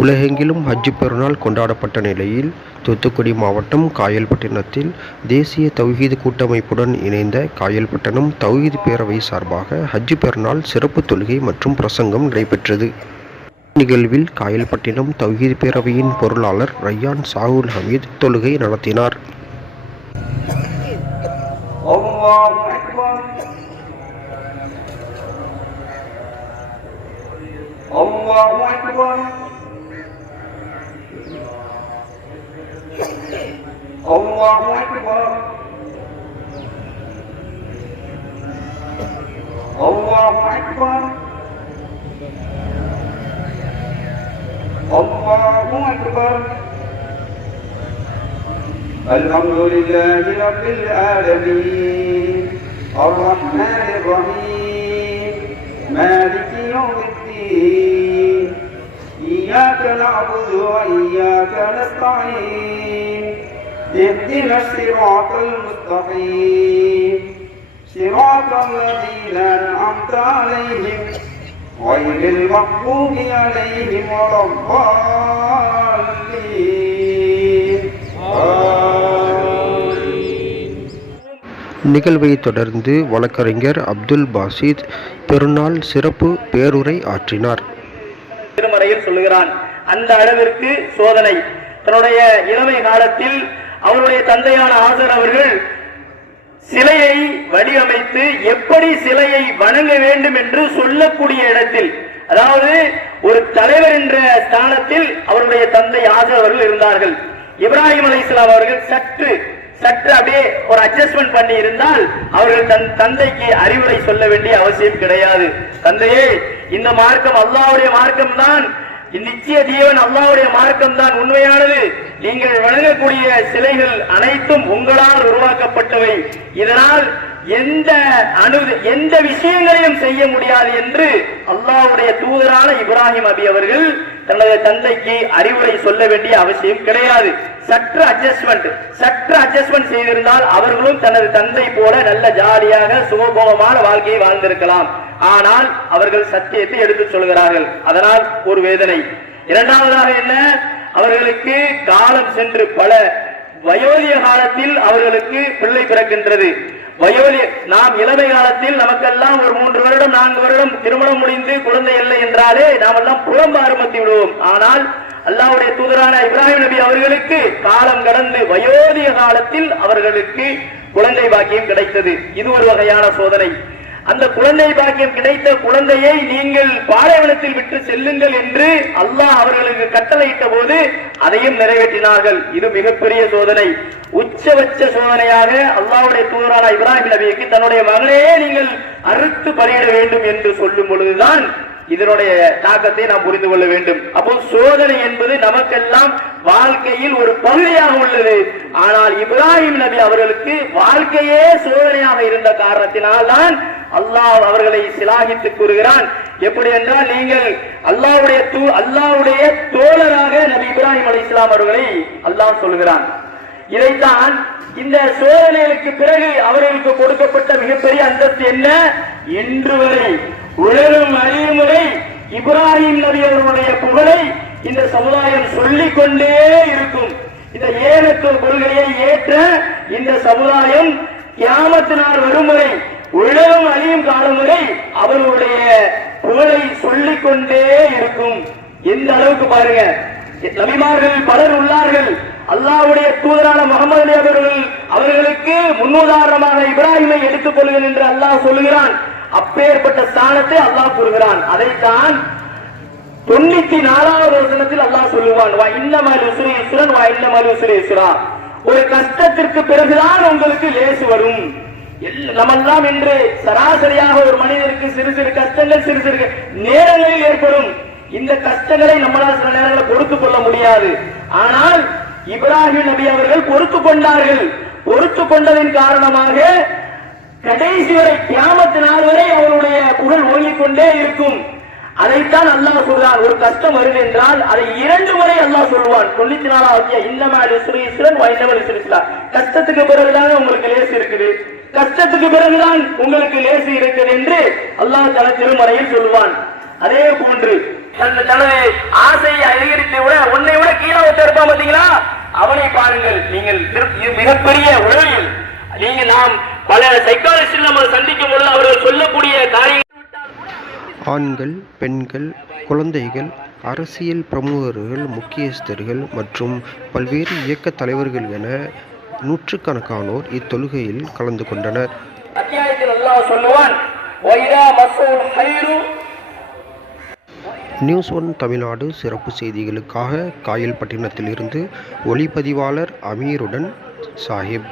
உலகெங்கிலும் ஹஜ் பெருநாள் கொண்டாடப்பட்ட நிலையில் தூத்துக்குடி மாவட்டம் காயல்பட்டினத்தில் தேசிய தௌஹீத் கூட்டமைப்புடன் இணைந்த காயல்பட்டினம் தௌஹீத் பேரவை சார்பாக ஹஜ் பெருநாள் சிறப்பு தொழுகை மற்றும் பிரசங்கம் நடைபெற்றது. நிகழ்வில் காயல்பட்டினம் தௌஹீத் பேரவையின் பொருளாளர் ரய்யான் சாகுல் ஹமீத் தொழுகை நடத்தினார். Allahu Akbar. Allahu Akbar. Allahu Akbar. Allahu Akbar. Alhamdulillahi Rabbil Alamin. Ar-Rahmanir Rahim. Maliki Yawmiddin. إياك نعبد وإياك نستعين اهدنا الصراط المستقيم صراط الذين أنعمت عليهم غير المغضوب عليهم ولا الضالين. நிகழ்வை தொடர்ந்து வழக்கறிஞர் அப்துல் பாசித் பெருநாள் சிறப்பு பேருரை ஆற்றினார். திருமறையில் சொல்லுகிறான், அந்த அளவிற்கு சோதனை. தன்னுடைய இளமை காலத்தில் அவருடைய தந்தையான ஆசர் அவர்கள் சிலையை வடிவமைத்து எப்படி சிலையை வணங்க வேண்டும் என்று சொல்லக்கூடிய இடத்தில், அதாவது ஒரு தலைவர் என்ற ஸ்தானத்தில் அவருடைய தந்தை ஆசர் அவர்கள் இருந்தார்கள். இப்ராஹிம் அலைஹிஸ்ஸலாம் அவர்கள் சற்று அப்படியே ஒரு அட்ஜஸ்ட்மெண்ட் பண்ணி இருந்தால் அவர்கள் தன் தந்தைக்கு அறிவுரை சொல்ல வேண்டிய அவசியம் கிடையாது. தந்தையே, இந்த மார்க்கம் அல்லாஹ்வுடைய மார்க்கம் தான், நிச்சய ஜீவன் அல்லாஹ்வுடைய மார்க்கம் தான் உண்மையானது. நீங்கள் வணங்கக்கூடிய சிலைகள் அனைத்தும் உங்களால் உருவாக்கப்பட்டவை. இதனால் எந்த விஷயங்களையும் செய்ய முடியாது என்று அல்லாஹ்வுடைய தூதரான இப்ராஹிம் நபி அவர்கள் தனது தந்தைக்கு அறிவுரை சொல்ல வேண்டிய அவசியம் கிடையாது. சற்று அட்ஜஸ்ட்மெண்ட் செய்திருந்தால் அவர்களும் தனது தந்தை போல நல்ல ஜாலியாக சுகபோகமான வாழ்க்கையை வாழ்ந்திருக்கலாம். ஆனால் அவர்கள் சத்தியத்தை எடுத்து சொல்கிறார்கள். அதனால் ஒரு வேதனை. இரண்டாவதாக என்ன, அவர்களுக்கு காலம் சென்று பல வயோதிக காலத்தில் அவர்களுக்கு பிள்ளை பிறக்கின்றது. நாம் இளமை காலத்தில் நமக்கெல்லாம் ஒரு 3 வருடம் 4 வருடம் திருமணம் முடிந்து குழந்தை இல்லை என்றாலே நாம் எல்லாம் புலம்ப ஆரம்பித்து விடுவோம். ஆனால் அல்லாஹ்வுடைய தூதரான இப்ராஹிம் நபி அவர்களுக்கு காலம் கடந்து வயோதிக காலத்தில் அவர்களுக்கு குழந்தை பாக்கியம் கிடைத்தது. இது ஒரு வகையான சோதனை. அந்த குழந்தை பாக்கியம் கிடைத்த குழந்தையை நீங்கள் பாலைவனத்தில் விட்டு செல்லுங்கள் என்று அல்லாஹ் அவர்களுக்கு கட்டளையிட்ட போது அதையும் நிறைவேற்றினார்கள். இது மிகப்பெரிய சோதனை. உச்சபட்ச சோதனையாக அல்லாஹ்வுடைய தூதரான இப்ராஹிம் நபிக்கு தன்னுடைய மகனையே நீங்கள் அறுத்து பலியிட வேண்டும் என்று சொல்லும் பொழுதுதான் இதனுடைய தாக்கத்தை நாம் புரிந்து கொள்ள வேண்டும். அப்போ சோதனை என்பது நமக்கெல்லாம் வாழ்க்கையில் ஒரு பகுதியாக உள்ளது. ஆனால் இப்ராஹிம் நபி அவர்களுக்கு வாழ்க்கையே சோதனையாக இருந்த காரணத்தினால் தான் அல்லாஹ் அவர்களை சிலாகித்து கூறுகிறான். எப்படி என்றால், நீங்கள் அல்லாஹ்வுடைய தோழராக நபி இப்ராஹிம் அலைஹிஸ்ஸலாம் அவர்களை அல்லாஹ் சொல்கிறான். இதைத்தான் இந்த சோதனைகளுக்கு பிறகு அவர்களுக்கு கொடுக்கப்பட்ட மிகப்பெரிய அந்தஸ்து என்ன, இன்று வரை உலகம் அழியும் வரை இப்ராஹிம் நபி அவர்களுடைய புகழை இந்த சமுதாயம் சொல்லிக் கொண்டே இருக்கும். இந்த ஏகத்துவ கொள்கையை ஏற்ற இந்த சமுதாயம் கியாமத் நாள் வரும் வரை, உலகம் அழியும் காலம் வரை அவர்களுடைய புகழை சொல்லிக் கொண்டே இருக்கும். எந்த அளவுக்கு பாருங்க, நபிமார்கள் பலர் உள்ளார்கள். அல்லாஹ்வுடைய தூதரான முஹம்மது நபி அவர்களுக்கு முன்னுதாரணமாக இப்ராஹிமை எடுத்துக் கொள்ளுங்கள் என்று அல்லாஹ் சொல்லுகிறான். அப்பேற்பட்ட ஸ்தானத்தை அல்லாஹ் கூறுகிறான். அதைத்தான் 94வது வசனத்தில் அல்லாஹ் சொல்லுவான், வா இன்னமல் உஸ்ரி யுஸ்ரன் வா இன்னமல் உஸ்ரி யுஸ்ரா. ஒரு கஷ்டத்திற்கு பிறகுதான் உங்களுக்கு லேசு வரும். நம்மெல்லாம் இன்று சராசரியாக ஒரு மனிதருக்கு சிறு சிறு கஷ்டங்கள் சிறு சிறு நேரங்களில் ஏற்படும். இந்த கஷ்டங்களை நம்மளால் சில நேரங்களில் பொறுத்துக் கொள்ள முடியாது. ஆனால் இப்ராஹிம் நபி அவர்கள் பொறுத்துக் கொண்டார்கள். பொறுத்துக் கொண்டதின் காரணமாக கடைசி வரை கியாமத் நாள் வரை அவருடைய புகழ் ஓங்கிக் கொண்டே இருக்கும். அதைத்தான் அல்லாஹ் சொல்றான். ஒரு கஷ்டம் வருது என்றால் அதை 2 முறை அல்லாஹ் சொல்லுவான். 94வது இன்னமல் உஸ்ரி யுஸ்ரன் வ இன்னமல் உஸ்ரி யுஸ்ரா. கஷ்டத்துக்கு பிறகுதான் உங்களுக்கு லேசு இருக்குது, கஷ்டத்துக்கு பிறகுதான் உங்களுக்கு லேசு இருக்குது என்று அல்லாஹ் தனது திருமறையில் சொல்லுவான். அதே போன்று தனது ஆசையை அதிகரித்து மிகப்பெரிய உளவியல். நீங்க நாம் பல சைக்காலஜிஸ்ட் நம்ம சந்திக்கும் பொழுது அவர்கள் சொல்லக்கூடிய காரியங்கள் ஆண்கள், பெண்கள், குழந்தைகள், அரசியல் பிரமுகர்கள், முக்கியஸ்தர்கள் மற்றும் பல்வேறு இயக்க தலைவர்கள் என நூற்றுக்கணக்கானோர் இத்தொழுகையில் கலந்து கொண்டனர். அத்தியாயத்தில் அல்லாஹ் சொல்லுவான், வைரா மஸ்ஸுல் ஹைரு. நியூஸ் 1 தமிழ்நாடு சிறப்பு செய்திகளுக்காக காயல்பட்டினத்திலிருந்து ஒளிப்பதிவாளர் அமீருடன் சாஹிப்.